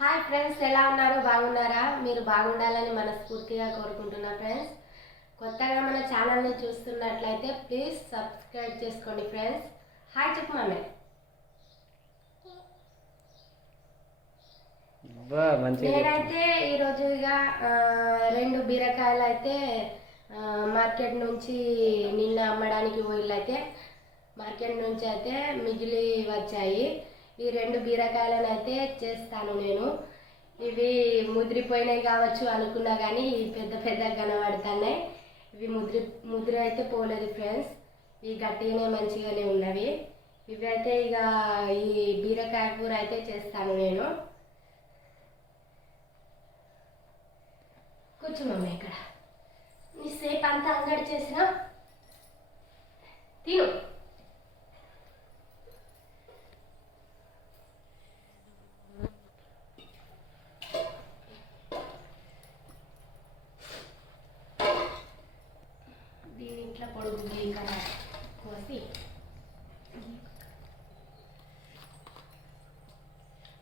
Hi friends, ఎలా ఉన్నారు? బాగున్నారా? మీరు బాగుండాలని మనస్ఫూర్తిగా కోరుకుంటున్నా ఫ్రెండ్స్. కొత్తగా మన ఛానల్ని చూస్తున్నట్లయితే ప్లీజ్ సబ్స్క్రైబ్ చేసుకోండి ఫ్రెండ్స్. హాయ్ చెప్పు మమ్మీ. నేనైతే ఈరోజు ఇక 2 బీరకాయలు అయితే మార్కెట్ నుంచి నిన్న అమ్మడానికి వీళ్ళైతే మార్కెట్ నుంచి అయితే మిగిలి వచ్చాయి. ఈ 2 బీరకాయలను అయితే చేస్తాను నేను. ఇవి ముదిరిపోయినాయి కావచ్చు అనుకున్నా కానీ పెద్ద పెద్ద కనబడుతున్నాయి. ఇవి ముదిరి అయితే పోలేదు ఫ్రెండ్స్. ఇవి గట్టిగానే మంచిగానే ఉన్నవి. ఇవి అయితే ఇక ఈ బీరకాయ కూర అయితే చేస్తాను నేను. కూర్చో మమ్మీ, ఇక్కడ నీ సేపు అంతా అంగడి చేసిన తిను. దీంట్లో పొడుగు ఇంకా కోసి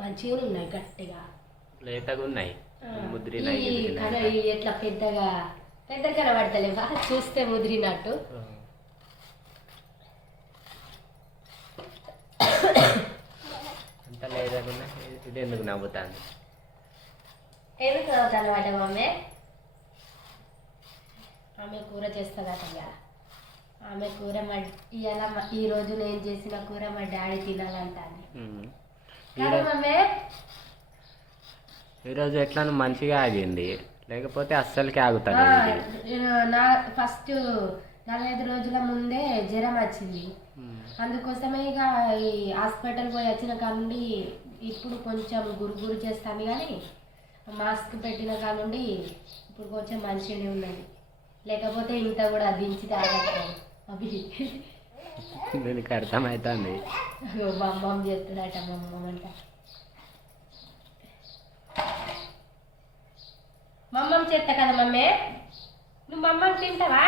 మంచిగా ఉన్నాయి, గట్టిగా లేతగా ఉన్నాయి. ఎట్లా పెద్దగా కనబడతలేవా? చూస్తే ముదిరినట్టు. అంత లేదగా ఇది ఎందుకు నవ్వుతాను? ఎందుకు నవ్వుతాను అన్నమాట మమ్మీ? ఆమె కూర చేస్తుందట ఇక. ఆమె కూర ఇలా ఈరోజు నేను చేసిన కూర మా డాడీ తినాలంటాను. మమ్మీ ఈరోజు ఎట్లా మంచిగా ఆగింది, లేకపోతే అస్సలకి ఆగుతాను. ఫస్ట్ 4-5 రోజుల ముందే జ్వరం వచ్చింది. అందుకోసమే ఇక ఈ హాస్పిటల్ పోయి వచ్చిన కానుండి ఇప్పుడు కొంచెం గురు చేస్తాను. కానీ మాస్క్ పెట్టిన కానుండి ఇప్పుడు కొంచెం మంచిగానే ఉన్నది. లేకపోతే ఇంత కూడా దించి తాగట్లేదు. అవి దీనికి అర్థమవుతుంది. మా అమ్మమ్మ చెప్తున్నాడట. మా అమ్మమ్మ అంట మమ్మమ్మ చేస్తా కదా మమ్మీ. నువ్వు మమ్మల్ని తింటావా?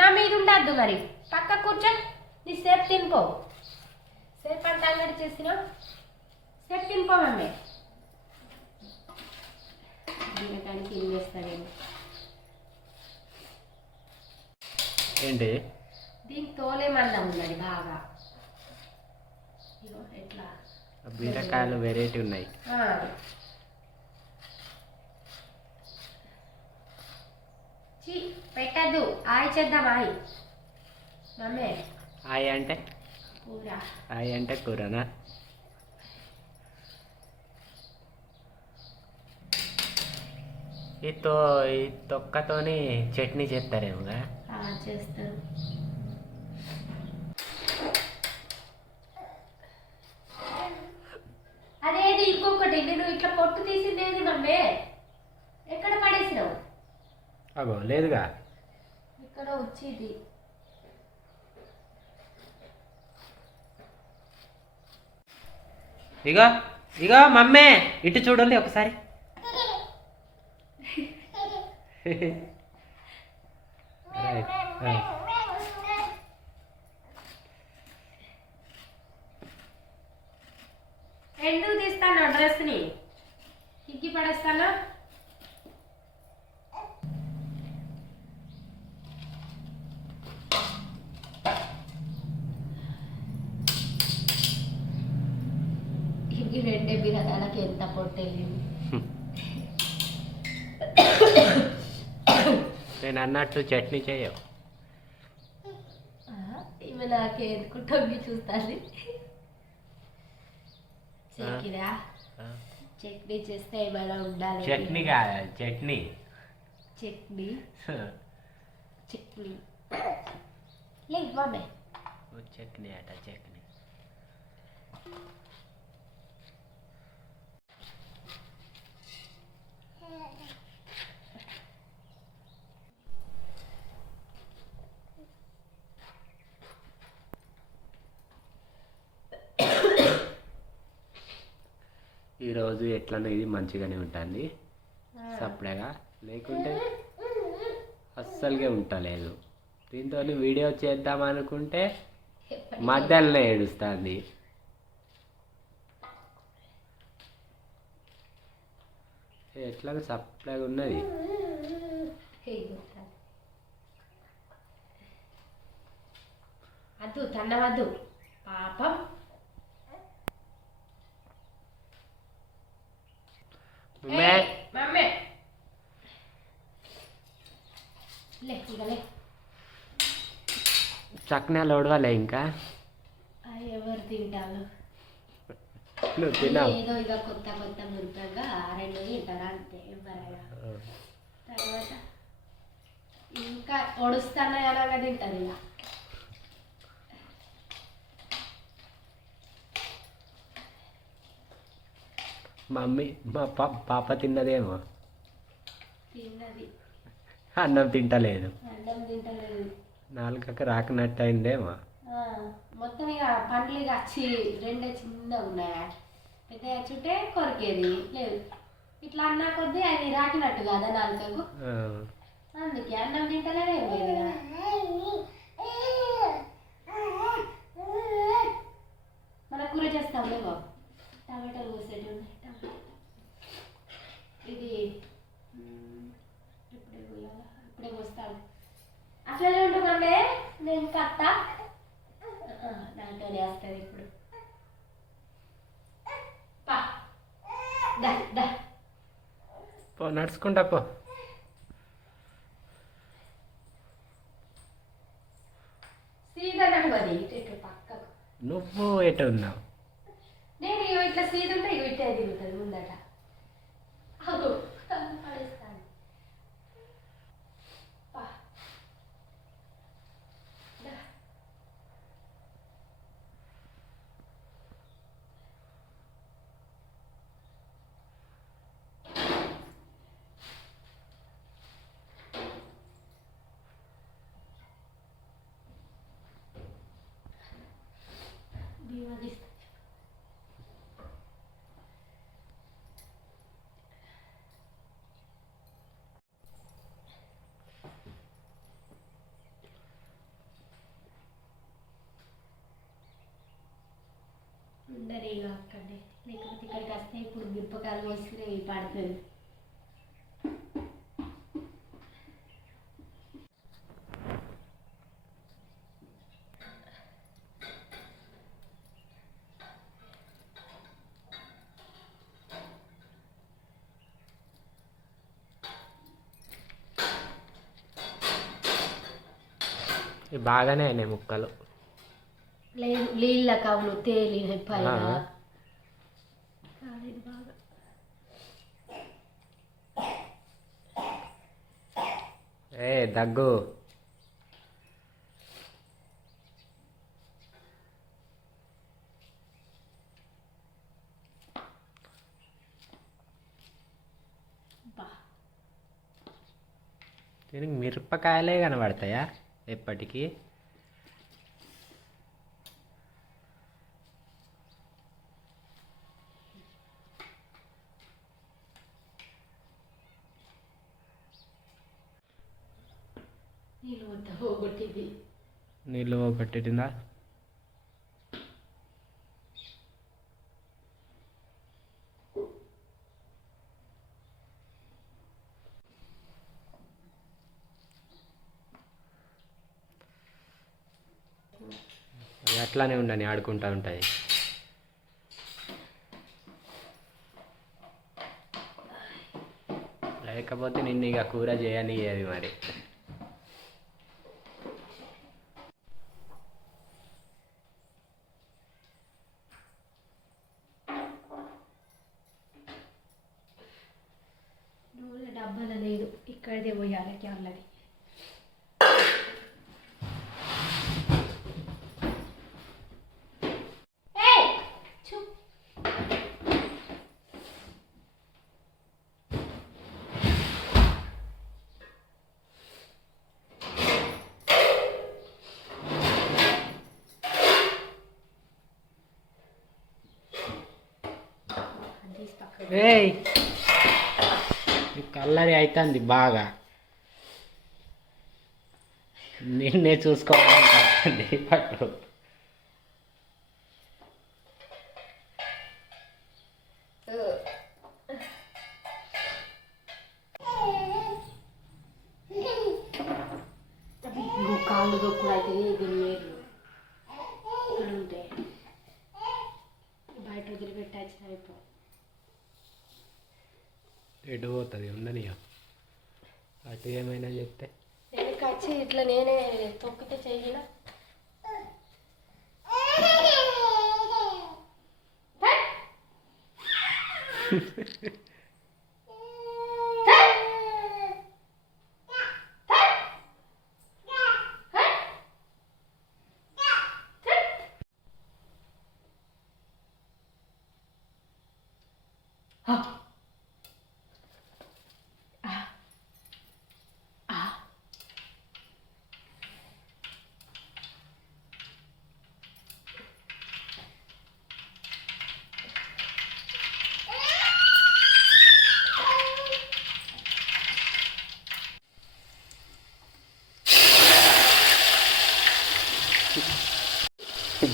నా మీద ఉండద్దు, మరి పక్క కూర్చో. నీ సేపు తినిపో. సేపు అంతా అంగడి చేసినావు, సేపు తినిపో మమ్మీ. దీనికానికి ఏం చేస్తాడేమో. ఏంటి దీని తోలే మందం ఉన్నది బాగా. ఎట్లా బీరకాయలు వెరైటీ ఉన్నాయి. పెట్టద్దు. ఆయి చేద్దాం. ఆయి మమ్మీ. ఆయి అంటే కూర. ఆయి అంటే కూరనా? ఈ తొక్కతోని చట్నీ చేస్తారేమోగా. చేస్తారు. అదేది ఇంకొకటి, నేను ఇట్లా పొట్టు తీసిందేది మమ్మీ. ఎక్కడ పడేసినావు? అగో లేదుగా, ఇక్కడ వచ్చేది. ఇగో ఇగో మమ్మీ, ఇటు చూడండి ఒకసారి. ఎందుకు తీస్తాను డ్రెస్ని? ఇగ్గి పడేస్తాను. ఇగ్గి 2 బీరకాయలకి ఎంత పొట్టేళ్ళింది. నేను అన్నట్టు చట్నీ చేయవు. ఈమె నాకే ఎందుకుంటుంది చూస్తాను. చట్నీ చేస్తే ఏమైనా ఉండాలి. చట్నీ కాదు, చట్నీ. చట్నీ చట్నీ లేదు బాబాయ్. చట్నీ అట, చట్నీ. ఈరోజు ఎట్లనో ఇది మంచిగానే ఉంటుంది సపరేగా, లేకుంటే అస్సలుగా ఉండలేదు. దీంతో వీడియో చేద్దాం అనుకుంటే మధ్యలోనే ఏడుస్తుంది. ఎట్లా సప్లైగా ఉన్నది. అద్దు తన్నవద్దు పాపం. మమ్మే లే ఇక లే. చక్నాలు ఓడవాలే ఇంకా. ఎవరు తింటారు? నువ్వు తిన్నావు. ఏదో ఇక కొత్త కొత్త మురుకంగా 2 తింటారు అంతే ఎవరైనా. తర్వాత ఇంకా ఒడుస్తానే అలాగా తింటారు ఇక. మమ్మీ మా పాప తిన్నదేమో. తిన్నది. అన్నం తింటలేదు. అన్నం తింటలేదు. నాలుకకి రాకినట్టు అయిందేమో. మొత్తం ఇక పండ్లు ఇక వచ్చి 2 చిన్నగా ఉన్నాయా, పెద్ద చుట్టే కొరికేది లేదు. ఇట్లా అన్నా కొద్దీ అది రాకినట్టు కదా నాలుకకు. అందుకే అన్నం తింటలేదే లేదు. మన కూర చేస్తాం లేవో. టమాటాలు కోసేటి ఉన్నాయి. ఇది ఇప్పుడే పోయాలా? ఇప్పుడే పోస్తాను. అట్లనే ఉంటుందండి. నేను కట్ట దాంట్లోనే వేస్తుంది ఇప్పుడు. పా దా దా పో నడుచుకుంటా పో. సీదా నడవది ఇటు పక్కకు. నువ్వు ఎటు ఉన్నావు? నేను ఇట్లా సీదా ఉంటే ఇటే తిరుగుతుంది ముందట. అవు పడేస్తాను. పా దా. బీమా తీస్తా. ఉండరు అక్కడే, లేకపోతే ఇక్కడికి వస్తే ఇప్పుడు మిరపకాయలు వస్తే పడుతుంది. బాగానే అయినాయి ముక్కలు. లేదు నీళ్ళ కవులు తేలి పైన కాలేదు బాగా. దగ్గు. దీనికి మిరపకాయలే కనబడతాయా ఎప్పటికీ? నీళ్ళు పోగొట్టిందా? అట్లానే ఉండని ఆడుకుంటా ఉంటాయి. లేకపోతే నిన్ను ఇక కూర చేయనియ్యేది మరి. డబ్బాల లేదు, ఇక్కడిదే పోయాలి క్యాన్లది. కల్లరి అవుతుంది బాగా. నిన్నే చూసుకోవాలి పట్టు. కాళ్ళు దొక్కుడు అయితే దీని ఏర్లు ఇక్కడ ఉంటే బయట వదిలిపెట్టాల్సిన అయిపో ఎటు పోతుంది ఉండని అటు ఏమైనా చెప్తే వెనక వచ్చి ఇట్లా నేనే తొక్కితే చెయ్యిన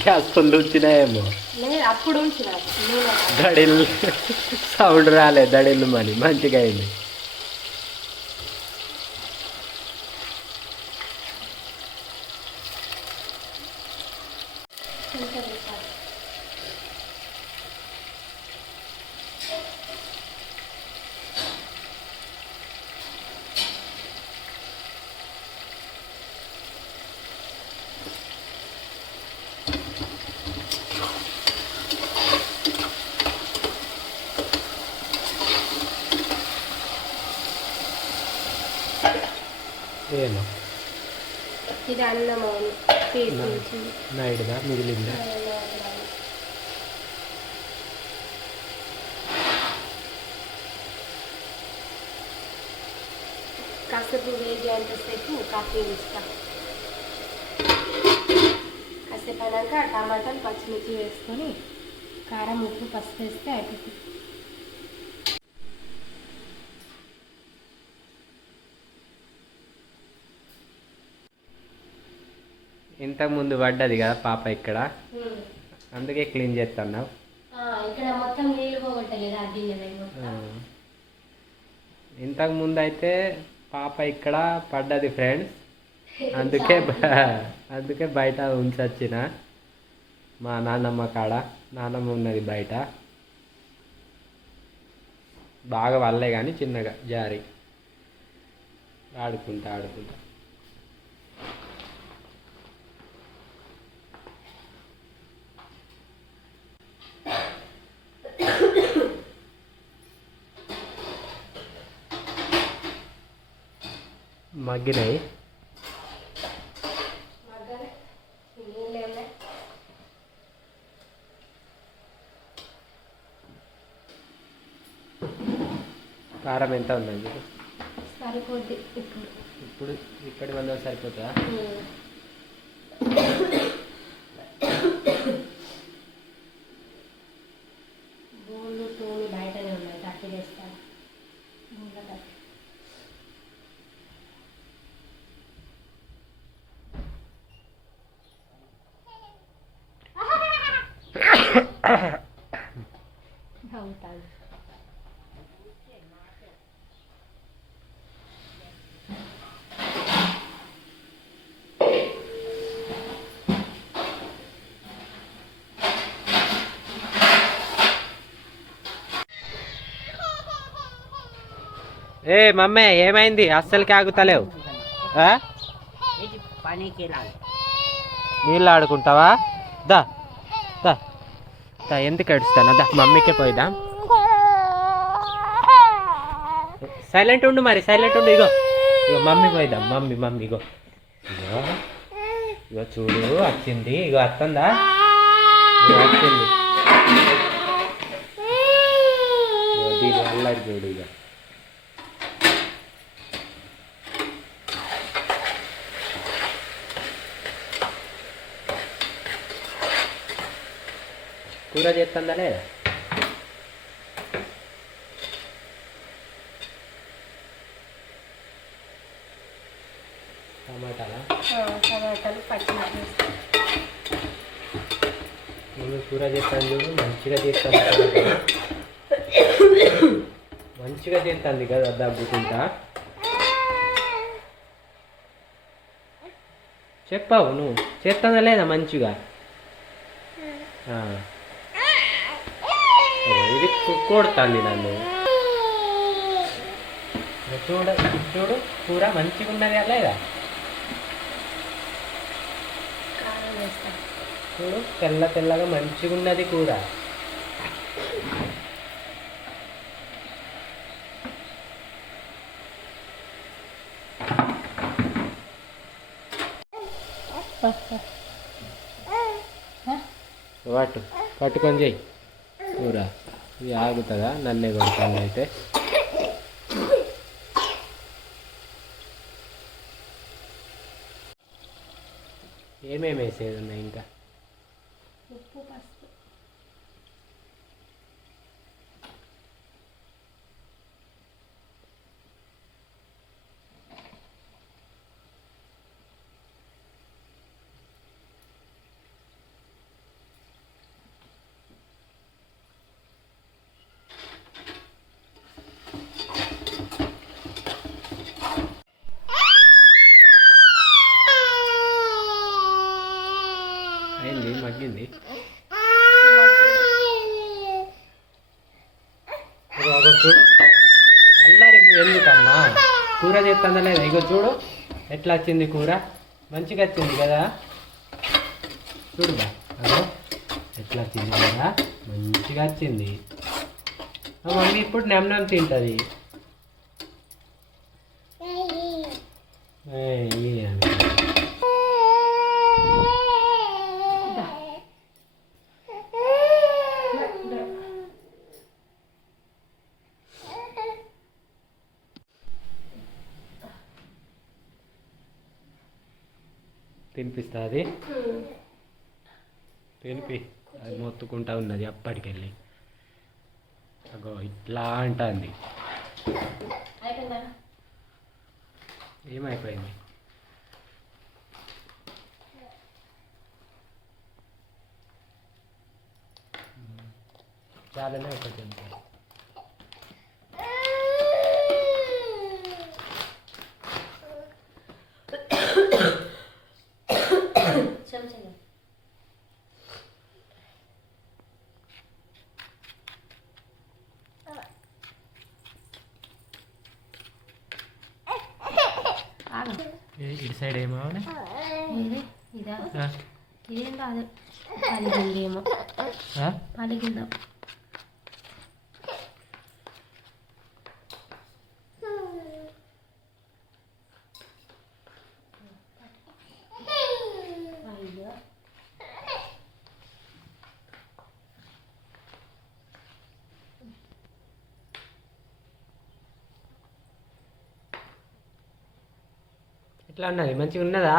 గ్యాస్ ఫుల్ వచ్చినాయేమో. లేదు అప్పుడు ఉంచిన దడిల్లు సౌండ్ రాలే, దడిల్లు మని మంచిగా అయింది. ఏమో ఇది అన్నం నైట్గా మిగిలిందా? కాసేపు వేడి అంతసేపు కాఫీ ఇస్తా. కాసేపు అయినాక టమాటాలు పచ్చిమిర్చి వేసుకొని కారం ఉప్పు పసుపు వేస్తే అయిపోతుంది. ఇంతకుముందు పడ్డది కదా పాప ఇక్కడ, అందుకే క్లీన్ చేస్తున్నావు. ఇక్కడ మొత్తం నీళ్ళు పోగొట్టలేదు ఆ గిన్నెలో. ఇంతకుముందు అయితే పాప ఇక్కడ పడ్డది ఫ్రెండ్స్, అందుకే బయట ఉంచొచ్చిన. మా నాన్నమ్మ కాడ, నాన్నమ్మ ఉన్నది బయట. బాగా వల్లే కానీ చిన్నగా జారి ఆడుకుంటా. మగ్గినాయి. కారం ఎంత ఉందండి? సరిపోద్ది ఇప్పుడు ఇక్కడి మంది సరిపోతుందా? బోళ్ళు తోమి బయటనే ఉన్నాయి, తట్టి వేస్తాను. అవుతాను. ఏ మమ్మీ ఏమైంది? అస్సలకి ఆగుతలేవు. నీళ్ళు ఆడుకుంటావా? దా దా దా, ఎందుకు ఏడుస్తానా? దా మమ్మీకే పోయిదా. సైలెంట్ ఉండు మరి, సైలెంట్ ఉండు. ఇగో మమ్మీ పోయిదా. మమ్మీ ఇగో ఇగో చూడు వచ్చింది. ఇగో వస్తుందా? వచ్చింది. దీనివల్ల చూడు ఇక కూర చేస్తుందా లేదా? టమాటాలా? కూర చేస్తాను చూడు, మంచిగా చేస్తాను, మంచిగా చేస్తుంది కదా దగ్గుకుంటా. చెప్పావు నువ్వు చేస్తుందా లేదా మంచిగా? ఇది కొడుతుంది నన్ను. చూడు చూడు కూర మంచిగా ఉన్నది లేదా? చూడు తెల్ల తెల్లగా మంచిగా ఉన్నది కూర. పట్టుకొని చెయ్యి కూర. ఇది ఆగుతుందా? నన్నే కొడతాను అయితే. ఏమేమి వేసేది ఉన్నాయి ఇంకా? ఉప్పు, పసుపు. అయింది, మగ్గింది. చూడు అల్లరి ఎందుకమ్మా? కూర చేస్తుందా లేదా? ఇగో చూడు ఎట్లా వచ్చింది కూర, మంచిగా వచ్చింది కదా. చూడుగా అదో ఎట్లా వచ్చింది కదా, మంచిగా వచ్చింది. మమ్మీ ఇప్పుడు నెమ్నం తింటుంది. తినిపిస్తుంది, తినిపి. అది మొత్తుకుంటా ఉన్నది అప్పటికెళ్ళి. అగో ఇట్లా అంటుంది. ఏమైపోయింది? చాలానే ఒకటి ఉంటుంది. ఇటు సైడ్ ఏమో ఇదా ఏం కాదు, పలిగిందేమో, పలిగిందా. ఎట్లా ఉన్నది? మంచిగా ఉన్నదా?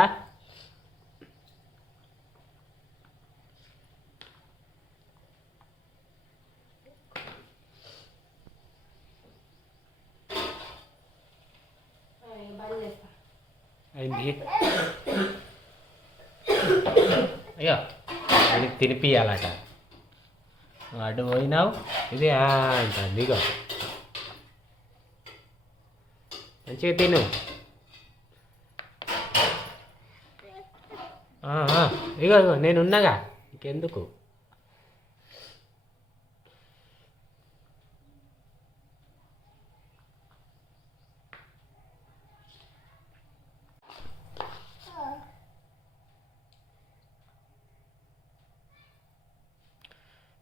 అయింది. అయ్యో అది తినిపియాలట. అడ్డు పోయినావు ఇది అంటుంది. ఇగో మంచిగా తిను. ఇగో ఇగో నేనున్నాగా, ఇంకెందుకు?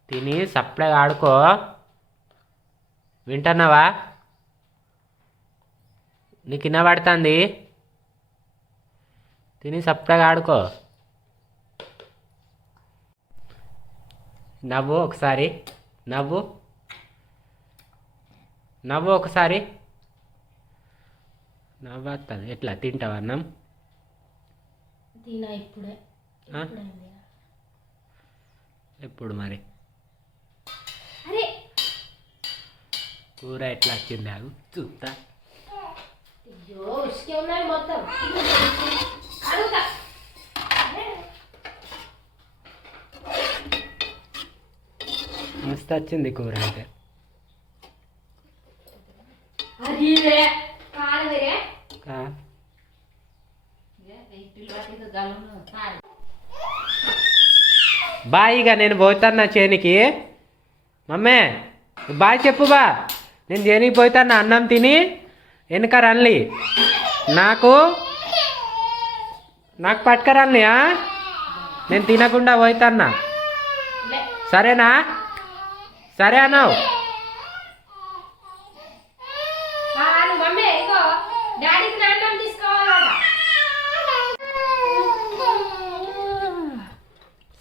తిని సప్లైగా ఆడుకో. వింటున్నావా? నీకు వినబడుతుంది. తిని సప్లైగా ఆడుకో. నవ్వు ఒకసారి, నవ్వు నవ్వు ఒకసారి. నవ్వుతుంది. ఎట్లా తింటావా అన్నం? తినా ఇప్పుడే. ఎప్పుడు మరి? అరే కూర ఎట్లా వచ్చింది? ఆగు చూస్తా. అయ్యో ఇసుకే ఉన్నాయి మొత్తం. అడుగుతా. మస్తు వచ్చింది కూర అయితే. ఆ. బాయ్ ఇక నేను పోతాను చేనికి. మమ్మే బాయ్ చెప్పు బా. నేను చేనికి పోతాను అన్నం తిని వెనక రన్లి నాకు పట్టుకరన్లి. నేను తినకుండా పోతాన్నా. సరేనా? సరే అన్నావు. మమ్మీ ఇంకో డాడీకి నాన్నం తీసుకోవాలట.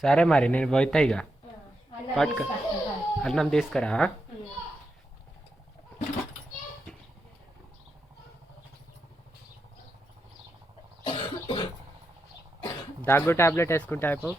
సరే మరి నేను పోతా ఇక. పట్టుక అన్నం తీసుకురా. దగ్గు టాబ్లెట్ వేసుకుంటా అయిపో.